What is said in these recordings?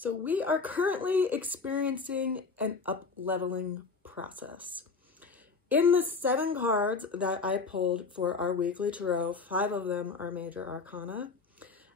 So we are currently experiencing an up-leveling process. In the 7 cards that I pulled for our weekly tarot, 5 of them are major arcana.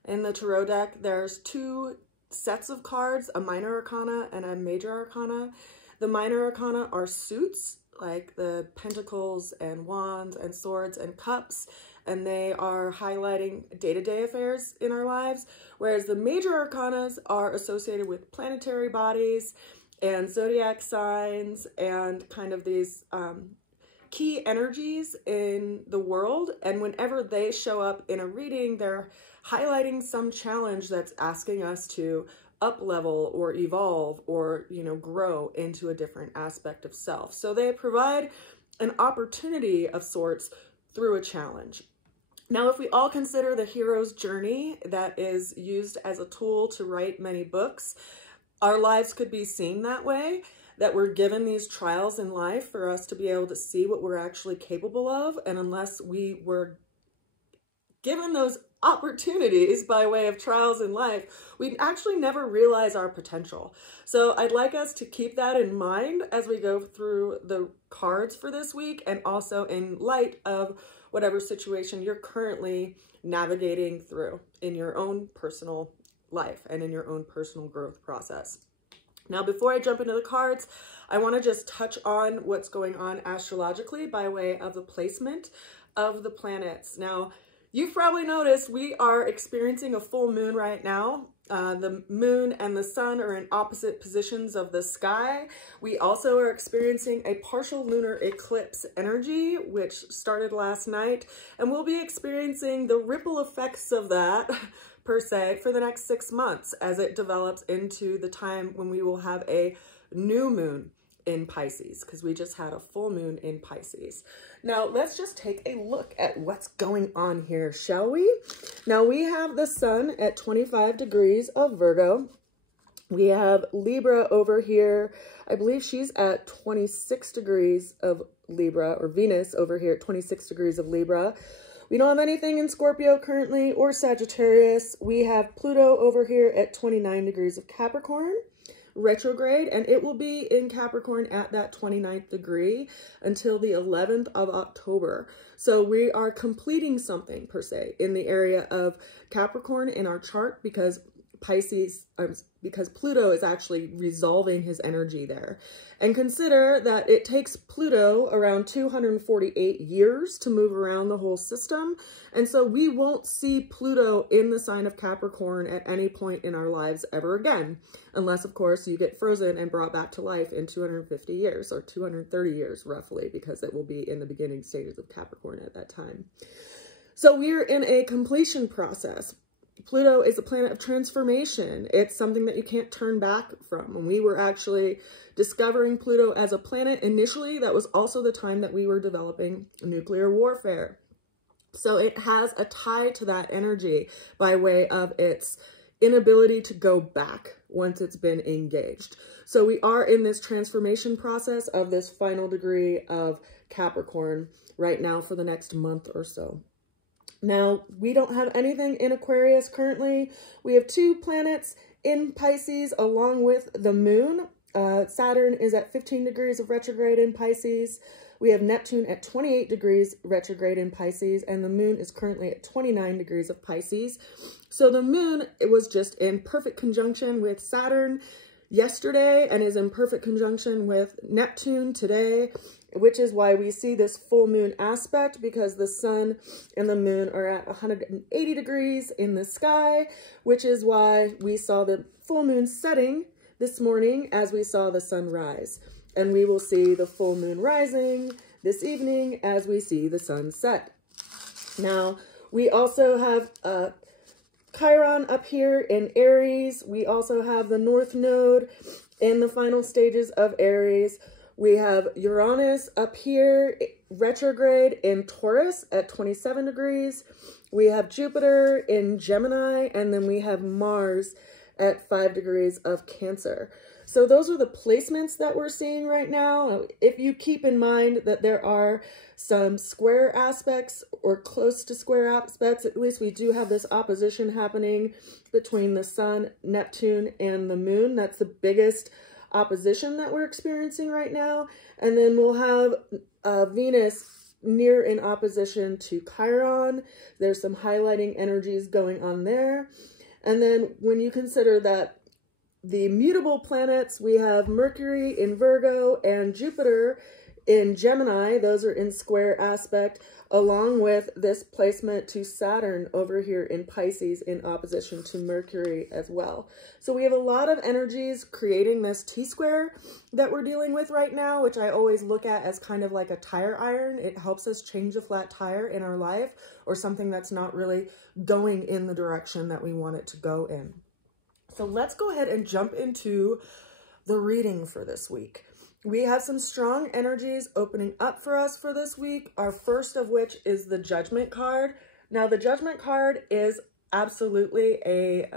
In the tarot deck, there's 2 sets of cards, a minor arcana and a major arcana. The minor arcana are suits, like the pentacles and wands and swords and cups, and they are highlighting day-to-day affairs in our lives, whereas the major arcanas are associated with planetary bodies and zodiac signs and kind of these key energies in the world. And whenever they show up in a reading, they're highlighting some challenge that's asking us to up level or evolve or, grow into a different aspect of self. So they provide an opportunity of sorts through a challenge. Now, if we all consider the hero's journey that is used as a tool to write many books, our lives could be seen that way, that we're given these trials in life for us to be able to see what we're actually capable of. And unless we were given those opportunities by way of trials in life, we'd actually never realize our potential. So I'd like us to keep that in mind as we go through the cards for this week, and also in light of whatever situation you're currently navigating through in your own personal life and in your own personal growth process. Now, before I jump into the cards, I want to just touch on what's going on astrologically by way of the placement of the planets. Now, you've probably noticed we are experiencing a full moon right now. The moon and the sun are in opposite positions of the sky. We also are experiencing a partial lunar eclipse energy, which started last night, and we'll be experiencing the ripple effects of that per se for the next 6 months as it develops into the time when we will have a new moon in Pisces, because we just had a full moon in Pisces. Now, let's just take a look at what's going on here, shall we? Now, we have the sun at 25 degrees of Virgo. We have Libra over here. I believe she's at 26 degrees of Libra, or Venus over here at 26 degrees of Libra. We don't have anything in Scorpio currently or Sagittarius. We have Pluto over here at 29 degrees of Capricorn, retrograde, and it will be in Capricorn at that 29th degree until the 11th of October. So we are completing something per se in the area of Capricorn in our chart, because Pluto is actually resolving his energy there. And consider that it takes Pluto around 248 years to move around the whole system. And so we won't see Pluto in the sign of Capricorn at any point in our lives ever again. Unless, of course, you get frozen and brought back to life in 250 years or 230 years roughly, because it will be in the beginning stages of Capricorn at that time. So we're in a completion process. Pluto is a planet of transformation. It's something that you can't turn back from. When we were actually discovering Pluto as a planet initially, that was also the time that we were developing nuclear warfare. So it has a tie to that energy by way of its inability to go back once it's been engaged. So we are in this transformation process of this final degree of Capricorn right now for the next month or so. Now, we don't have anything in Aquarius currently. We have 2 planets in Pisces along with the moon. Saturn is at 15 degrees of retrograde in Pisces. We have Neptune at 28 degrees retrograde in Pisces, and the moon is currently at 29 degrees of Pisces. So the moon, it was just in perfect conjunction with Saturn yesterday and is in perfect conjunction with Neptune today, which is why we see this full moon aspect, because the sun and the moon are at 180 degrees in the sky, which is why we saw the full moon setting this morning as we saw the sun rise. And we will see the full moon rising this evening as we see the sun set. Now, we also have Chiron up here in Aries. We also have the North Node in the final stages of Aries. We have Uranus up here, retrograde in Taurus at 27 degrees. We have Jupiter in Gemini, and then we have Mars at 5 degrees of Cancer. So those are the placements that we're seeing right now. If you keep in mind that there are some square aspects or close to square aspects, at least we do have this opposition happening between the Sun, Neptune, and the Moon. That's the biggest opposition that we're experiencing right now. And then we'll have Venus near in opposition to Chiron. There's some highlighting energies going on there. And then when you consider that the mutable planets, we have Mercury in Virgo and Jupiter in Gemini. Those are in square aspect, along with this placement to Saturn over here in Pisces in opposition to Mercury as well. So we have a lot of energies creating this T-square that we're dealing with right now, which I always look at as kind of like a tire iron. It helps us change a flat tire in our life or something that's not really going in the direction that we want it to go in. So let's go ahead and jump into the reading for this week. We have some strong energies opening up for us for this week. Our first of which is the Judgment card. Now, the Judgment card is absolutely a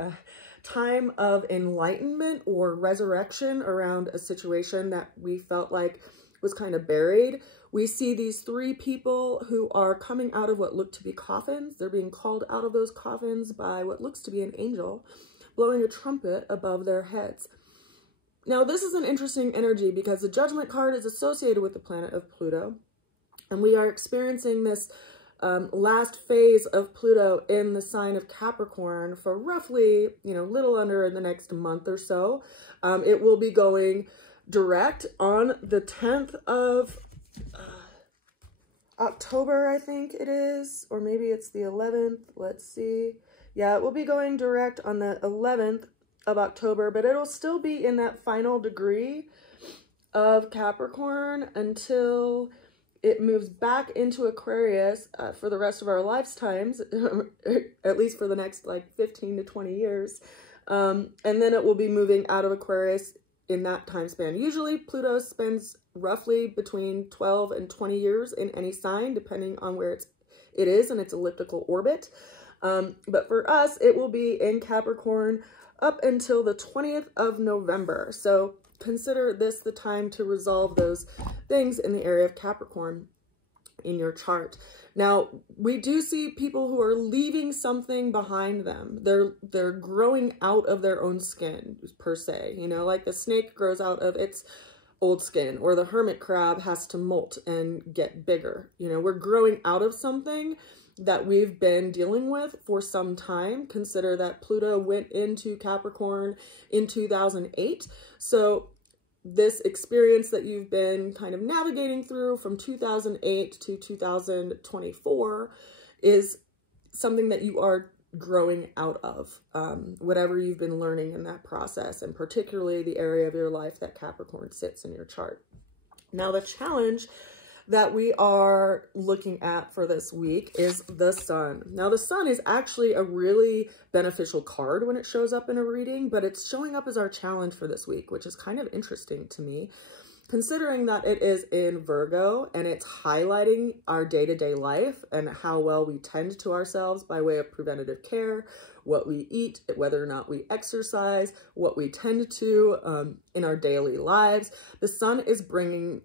time of enlightenment or resurrection around a situation that we felt like was kind of buried. We see these 3 people who are coming out of what look to be coffins. They're being called out of those coffins by what looks to be an angel, blowing a trumpet above their heads. Now, this is an interesting energy because the Judgment card is associated with the planet of Pluto, and we are experiencing this last phase of Pluto in the sign of Capricorn for roughly, little under the next month or so. It will be going direct on the 10th of October, I think it is, or maybe it's the 11th. Let's see. Yeah, it will be going direct on the 11th of October, but it'll still be in that final degree of Capricorn until it moves back into Aquarius for the rest of our lifetimes, at least for the next like 15 to 20 years. And then it will be moving out of Aquarius in that time span. Usually Pluto spends roughly between 12 and 20 years in any sign, depending on where it is in its elliptical orbit. But for us, it will be in Capricorn up until the 20th of November. So consider this the time to resolve those things in the area of Capricorn in your chart. Now, we do see people who are leaving something behind them. They're growing out of their own skin, per se. Like the snake grows out of its old skin, or the hermit crab has to molt and get bigger. We're growing out of something that we've been dealing with for some time. Consider that Pluto went into Capricorn in 2008. So this experience that you've been kind of navigating through from 2008 to 2024 is something that you are growing out of, whatever you've been learning in that process, and particularly the area of your life that Capricorn sits in your chart. Now, the challenge that we are looking at for this week is the Sun. Now, the Sun is actually a really beneficial card when it shows up in a reading, but it's showing up as our challenge for this week, which is kind of interesting to me, considering that it is in Virgo and it's highlighting our day-to-day life and how well we tend to ourselves by way of preventative care, what we eat, whether or not we exercise, what we tend to in our daily lives. The Sun is bringing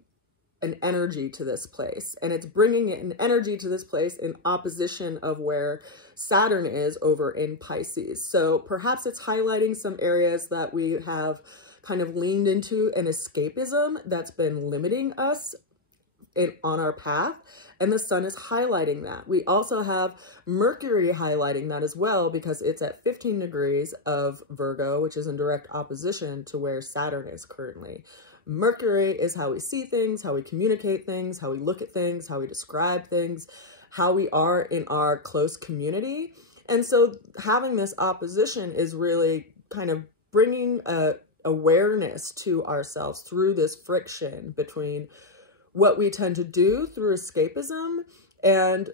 an energy to this place, and it's bringing an energy to this place in opposition of where Saturn is over in Pisces. So perhaps it's highlighting some areas that we have kind of leaned into an escapism that's been limiting us on our path, and the Sun is highlighting that. We also have Mercury highlighting that as well, because it's at 15 degrees of Virgo, which is in direct opposition to where Saturn is currently. Mercury is how we see things, how we communicate things, how we look at things, how we describe things, how we are in our close community. And so having this opposition is really kind of bringing awareness to ourselves through this friction between what we tend to do through escapism and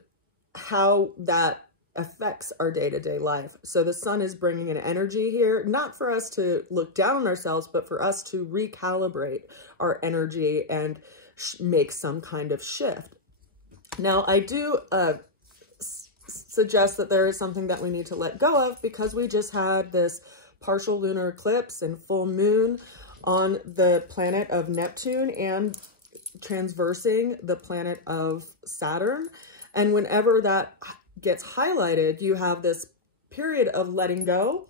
how that affects our day-to-day life. So the Sun is bringing an energy here, not for us to look down on ourselves, but for us to recalibrate our energy and make some kind of shift. Now, I do suggest that there is something that we need to let go of, because we just had this partial lunar eclipse and full moon on the planet of Neptune and transversing the planet of Saturn. And whenever that gets highlighted, you have this period of letting go.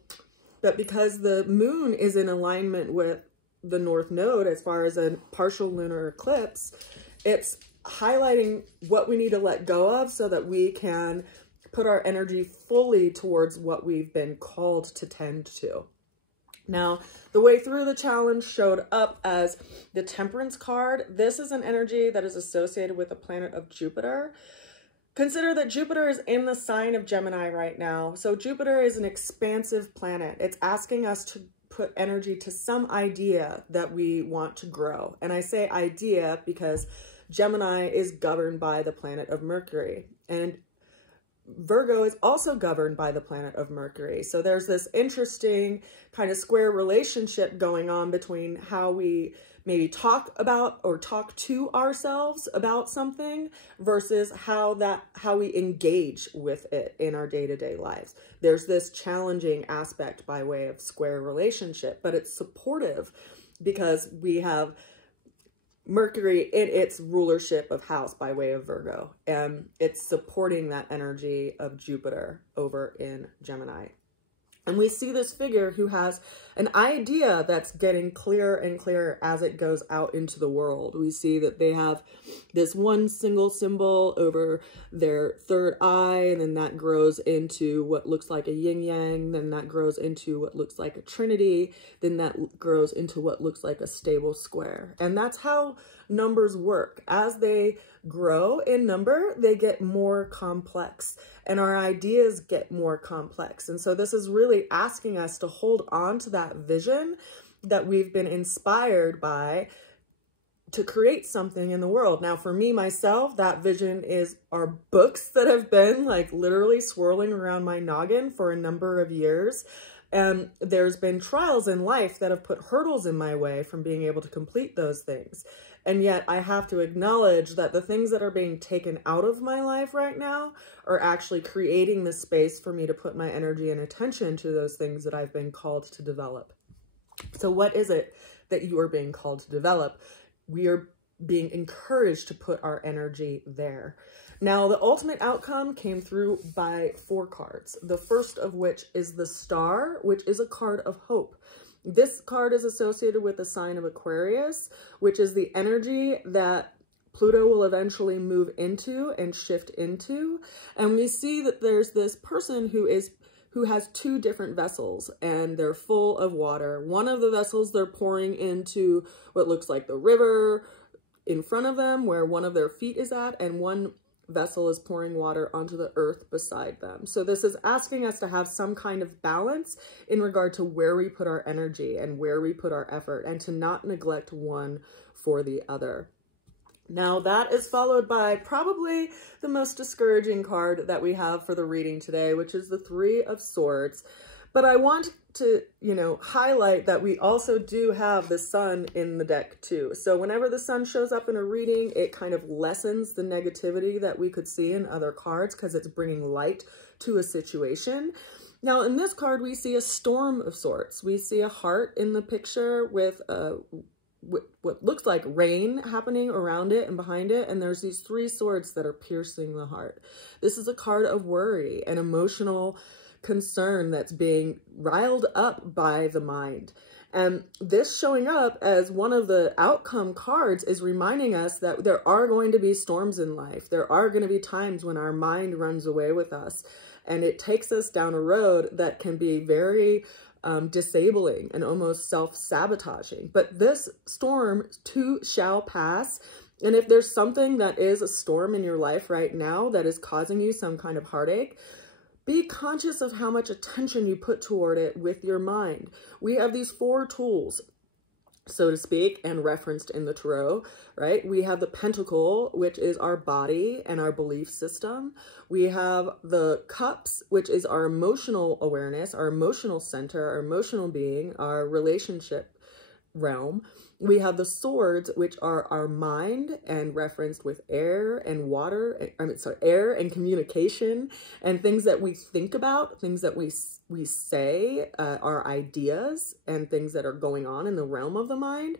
But because the moon is in alignment with the North Node as far as a partial lunar eclipse, it's highlighting what we need to let go of so that we can put our energy fully towards what we've been called to tend to. Now, the way through the challenge showed up as the Temperance card. This is an energy that is associated with the planet of Jupiter. Consider that Jupiter is in the sign of Gemini right now. So Jupiter is an expansive planet. It's asking us to put energy to some idea that we want to grow. And I say idea because Gemini is governed by the planet of Mercury. And Virgo is also governed by the planet of Mercury. So there's this interesting kind of square relationship going on between how we maybe talk about or talk to ourselves about something versus how we engage with it in our day-to-day lives. There's this challenging aspect by way of square relationship, but it's supportive because we have Mercury in its rulership of house by way of Virgo, and it's supporting that energy of Jupiter over in Gemini. And we see this figure who has an idea that's getting clearer and clearer as it goes out into the world. We see that they have this one single symbol over their third eye, and then that grows into what looks like a yin-yang, then that grows into what looks like a trinity, then that grows into what looks like a stable square. And that's how numbers work. As they grow in number, they get more complex, and our ideas get more complex. And so this is really asking us to hold on to that vision that we've been inspired by to create something in the world. Now, for me, myself, that vision are books that have been like literally swirling around my noggin for a number of years. And there's been trials in life that have put hurdles in my way from being able to complete those things. And yet I have to acknowledge that the things that are being taken out of my life right now are actually creating the space for me to put my energy and attention to those things that I've been called to develop. So what is it that you are being called to develop? We are being encouraged to put our energy there. Now, the ultimate outcome came through by 4 cards, the first of which is the Star, which is a card of hope. This card is associated with the sign of Aquarius, which is the energy that Pluto will eventually move into and shift into. And we see that there's this person who has 2 different vessels, and they're full of water. One of the vessels they're pouring into what looks like the river in front of them, where one of their feet is at, and one vessel is pouring water onto the earth beside them. So this is asking us to have some kind of balance in regard to where we put our energy and where we put our effort, and to not neglect one for the other. Now, that is followed by probably the most discouraging card that we have for the reading today, which is the 3 of Swords. But I want to, highlight that we also do have the Sun in the deck too. So whenever the Sun shows up in a reading, it kind of lessens the negativity that we could see in other cards because it's bringing light to a situation. Now, in this card, we see a storm of sorts. We see a heart in the picture with what looks like rain happening around it and behind it, and there's these 3 swords that are piercing the heart. This is a card of worry and emotional concern that's being riled up by the mind. And this showing up as one of the outcome cards is reminding us that there are going to be storms in life. There are going to be times when our mind runs away with us, and it takes us down a road that can be very disabling and almost self-sabotaging. But this storm too shall pass. And if there's something that is a storm in your life right now that is causing you some kind of heartache, be conscious of how much attention you put toward it with your mind. We have these 4 tools, so to speak, and referenced in the Tarot, right? We have the Pentacle, which is our body and our belief system. We have the Cups, which is our emotional awareness, our emotional center, our emotional being, our relationship realm. We have the swords, which are our mind and referenced with air and water, air and communication and things that we think about, things that we say, our ideas and things that are going on in the realm of the mind.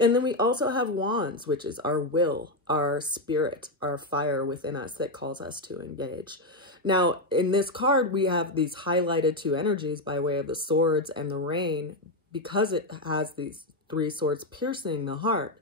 And then we also have wands, which is our will, our spirit, our fire within us that calls us to engage. Now, in this card, we have these highlighted two energies by way of the swords and the rain, because it has these three swords piercing the heart.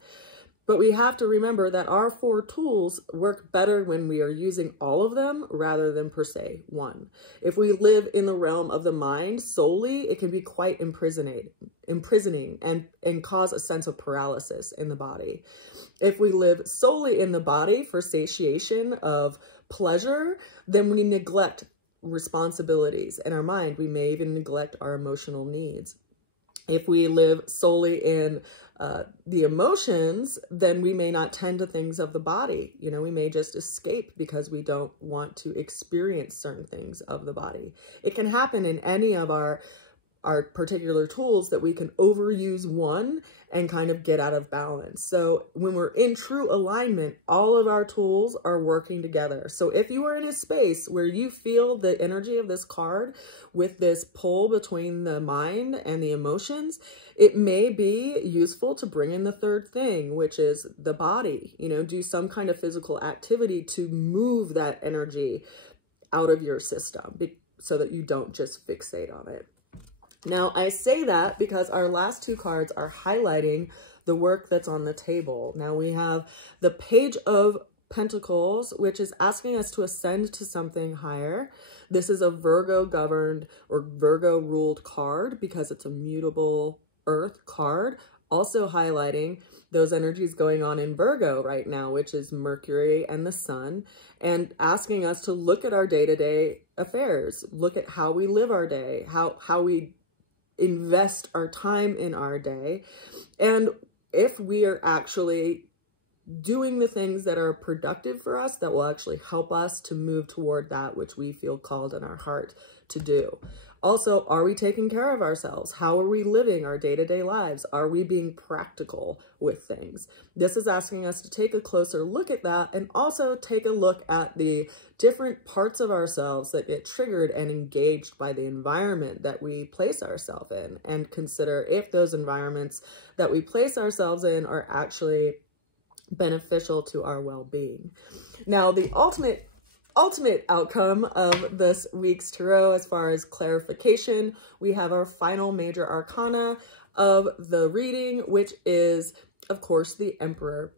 But we have to remember that our four tools work better when we are using all of them rather than per se one. If we live in the realm of the mind solely, it can be quite imprisoning and cause a sense of paralysis in the body. If we live solely in the body for satiation of pleasure, then we neglect responsibilities in our mind. We may even neglect our emotional needs. If we live solely in the emotions, then we may not tend to things of the body. You know, we may just escape because we don't want to experience certain things of the body. It can happen in any of our particular tools that we can overuse one and kind of get out of balance. So when we're in true alignment, all of our tools are working together. So if you are in a space where you feel the energy of this card with this pull between the mind and the emotions, it may be useful to bring in the third thing, which is the body. You know, do some kind of physical activity to move that energy out of your system so that you don't just fixate on it. Now, I say that because our last two cards are highlighting the work that's on the table. Now, we have the Page of Pentacles, which is asking us to ascend to something higher. This is a Virgo governed or Virgo ruled card because it's a mutable earth card. Also highlighting those energies going on in Virgo right now, which is Mercury and the sun, and asking us to look at our day-to-day affairs, look at how we live our day, how we invest our time in our day, and if we are actually doing the things that are productive for us, that will actually help us to move toward that which we feel called in our heart to do. Also, are we taking care of ourselves? How are we living our day-to-day lives? Are we being practical with things? This is asking us to take a closer look at that, and also take a look at the different parts of ourselves that get triggered and engaged by the environment that we place ourselves in, and consider if those environments that we place ourselves in are actually beneficial to our well-being. Now, the ultimate outcome of this week's tarot, as far as clarification, we have our final major arcana of the reading, which is, of course, the Emperor.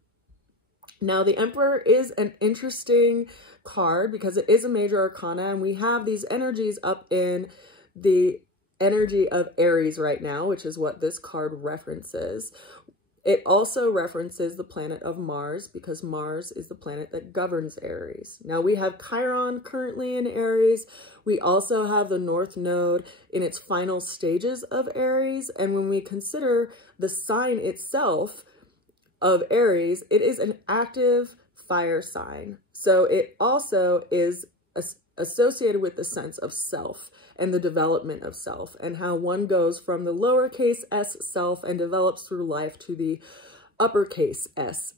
Now, the Emperor is an interesting card because it is a major arcana, and we have these energies up in the energy of Aries right now, which is what this card references. It also references the planet of Mars because Mars is the planet that governs Aries. Now, we have Chiron currently in Aries. We also have the North Node in its final stages of Aries. And when we consider the sign itself of Aries, it is an active fire sign. So it also is associated with the sense of self and the development of self, and how one goes from the lowercase s self and develops through life to the uppercase s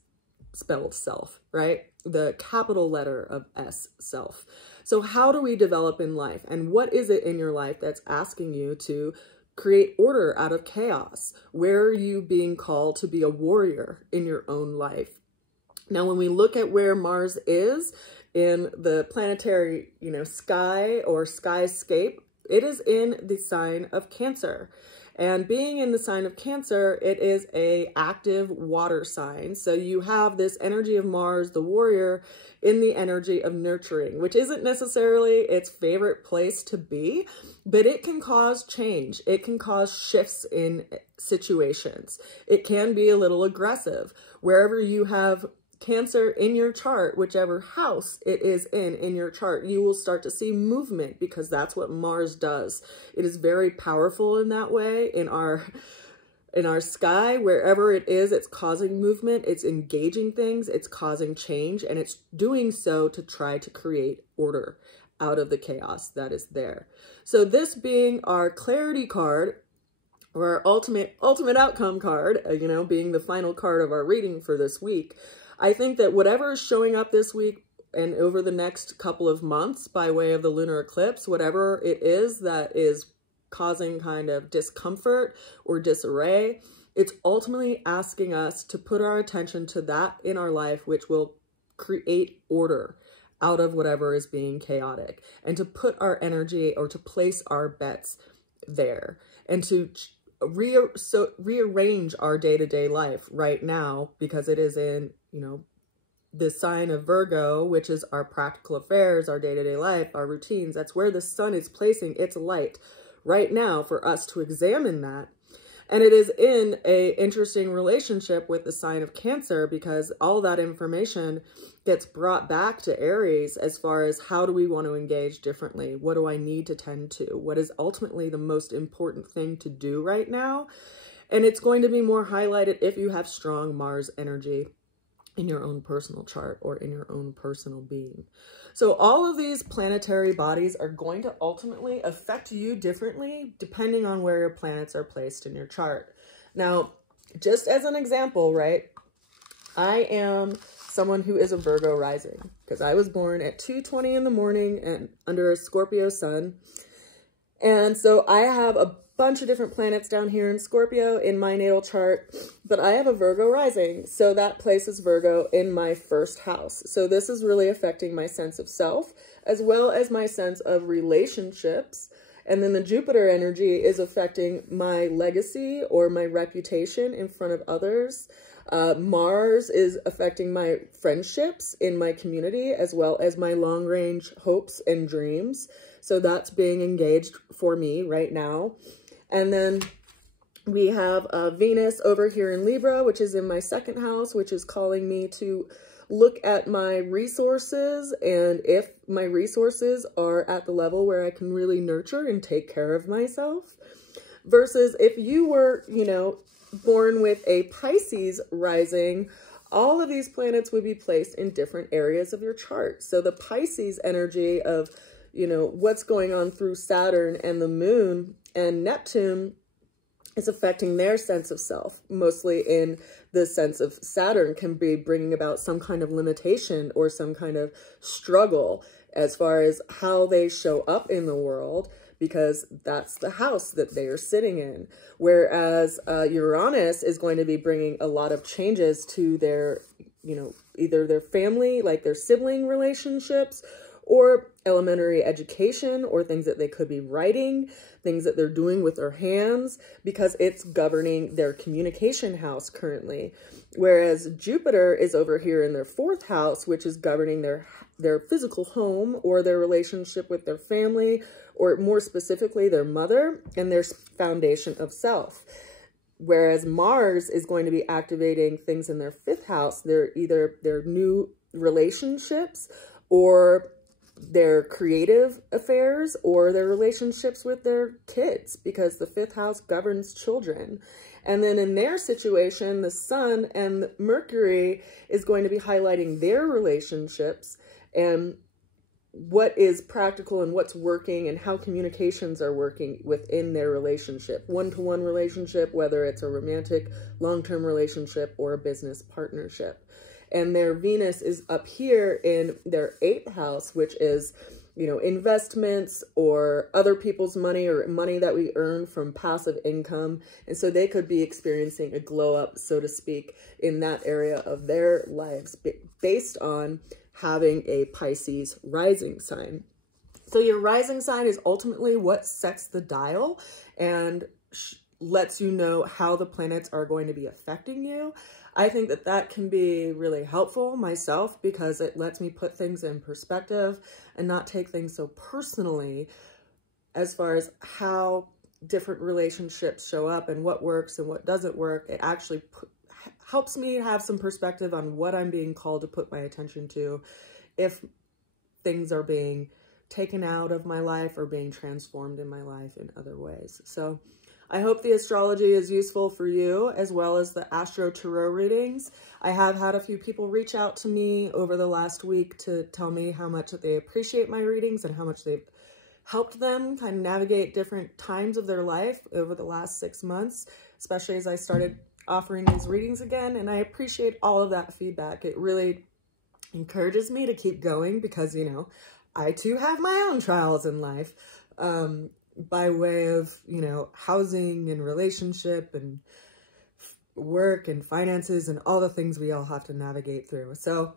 spelled self, right? The capital letter of S, self. So how do we develop in life? And what is it in your life that's asking you to create order out of chaos? Where are you being called to be a warrior in your own life? Now, when we look at where Mars is in the planetary, sky or skyscape, it is in the sign of Cancer. And being in the sign of Cancer, it is a active water sign. So you have this energy of Mars, the warrior, in the energy of nurturing, which isn't necessarily its favorite place to be, but it can cause change. It can cause shifts in situations. It can be a little aggressive. Wherever you have Cancer in your chart, whichever house it is in your chart, you will start to see movement, because that's what Mars does. It is very powerful in that way. In our sky, wherever it is, it's causing movement, it's engaging things, it's causing change, and it's doing so to try to create order out of the chaos that is there. So this being our clarity card, or our ultimate outcome card, you know, being the final card of our reading for this week, I think that whatever is showing up this week and over the next couple of months by way of the lunar eclipse, whatever it is that is causing kind of discomfort or disarray, it's ultimately asking us to put our attention to that in our life, which will create order out of whatever is being chaotic, and to put our energy or to place our bets there, and to rearrange our day-to-day life right now, because it is in, you know, the sign of Virgo, which is our practical affairs, our day-to-day life, our routines. That's where the sun is placing its light right now for us to examine that. And it is in a interesting relationship with the sign of Cancer, because all that information gets brought back to Aries as far as how do we want to engage differently? What do I need to tend to? What is ultimately the most important thing to do right now? And it's going to be more highlighted if you have strong Mars energy in your own personal chart or in your own personal being. So all of these planetary bodies are going to ultimately affect you differently depending on where your planets are placed in your chart. Now, just as an example, right, I am someone who is a Virgo rising because I was born at 2:20 in the morning and under a Scorpio sun. And so I have a bunch of different planets down here in Scorpio in my natal chart, but I have a Virgo rising, so that places Virgo in my first house. So this is really affecting my sense of self as well as my sense of relationships. And then the Jupiter energy is affecting my legacy or my reputation in front of others. Mars is affecting my friendships in my community as well as my long-range hopes and dreams. So that's being engaged for me right now. And then we have Venus over here in Libra, which is in my second house, which is calling me to look at my resources and if my resources are at the level where I can really nurture and take care of myself. Versus if you were, you know, born with a Pisces rising, all of these planets would be placed in different areas of your chart. So the Pisces energy of, you know, what's going on through Saturn and the moon and Neptune is affecting their sense of self, mostly in the sense of Saturn can be bringing about some kind of limitation or some kind of struggle as far as how they show up in the world, because that's the house that they are sitting in. Whereas Uranus is going to be bringing a lot of changes to their, you know, either their family, like their sibling relationships, or elementary education, or things that they could be writing, things that they're doing with their hands, because it's governing their communication house currently. Whereas Jupiter is over here in their fourth house, which is governing their physical home or their relationship with their family, or more specifically their mother and their foundation of self. Whereas Mars is going to be activating things in their fifth house. They're either their new relationships or their creative affairs or their relationships with their kids, because the fifth house governs children. And then in their situation, the Sun and Mercury is going to be highlighting their relationships and what is practical and what's working and how communications are working within their relationship. One-to-one relationship, whether it's a romantic long-term relationship or a business partnership. And their Venus is up here in their 8th house, which is, you know, investments or other people's money or money that we earn from passive income. And so they could be experiencing a glow up, so to speak, in that area of their lives based on having a Pisces rising sign. So your rising sign is ultimately what sets the dial and lets you know how the planets are going to be affecting you. I think that that can be really helpful myself, because it lets me put things in perspective and not take things so personally as far as how different relationships show up and what works and what doesn't work. It actually helps me have some perspective on what I'm being called to put my attention to if things are being taken out of my life or being transformed in my life in other ways. So I hope the astrology is useful for you, as well as the Astro Tarot readings. I have had a few people reach out to me over the last week to tell me how much they appreciate my readings and how much they've helped them kind of navigate different times of their life over the last 6 months, especially as I started offering these readings again. And I appreciate all of that feedback. It really encourages me to keep going because, you know, I too have my own trials in life, by way of, you know, housing and relationship and work and finances and all the things we all have to navigate through. So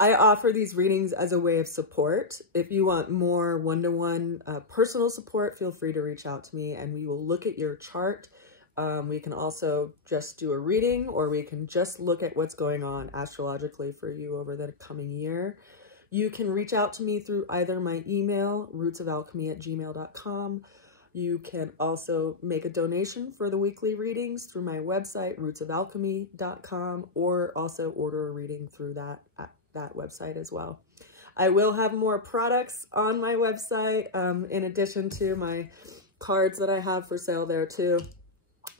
I offer these readings as a way of support. If you want more one-to-one personal support, feel free to reach out to me and we will look at your chart. We can also just do a reading, or we can just look at what's going on astrologically for you over the coming year. You can reach out to me through either my email, rootsofalchemy@gmail.com. You can also make a donation for the weekly readings through my website, rootsofalchemy.com, or also order a reading through that website as well. I will have more products on my website, in addition to my cards that I have for sale there too.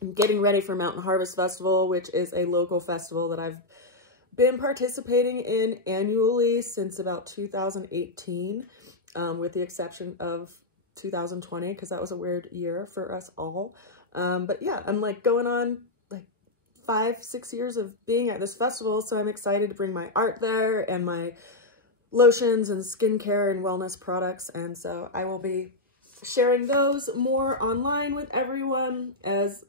I'm getting ready for Mountain Harvest Festival, which is a local festival that I've been participating in annually since about 2018, with the exception of 2020, because that was a weird year for us all. But yeah, I'm like going on like 5-6 years of being at this festival, so I'm excited to bring my art there and my lotions and skincare and wellness products, and so I will be sharing those more online with everyone as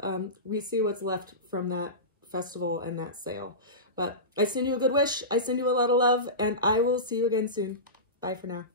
we see what's left from that festival and that sale. But I send you a good wish, I send you a lot of love, and I will see you again soon. Bye for now.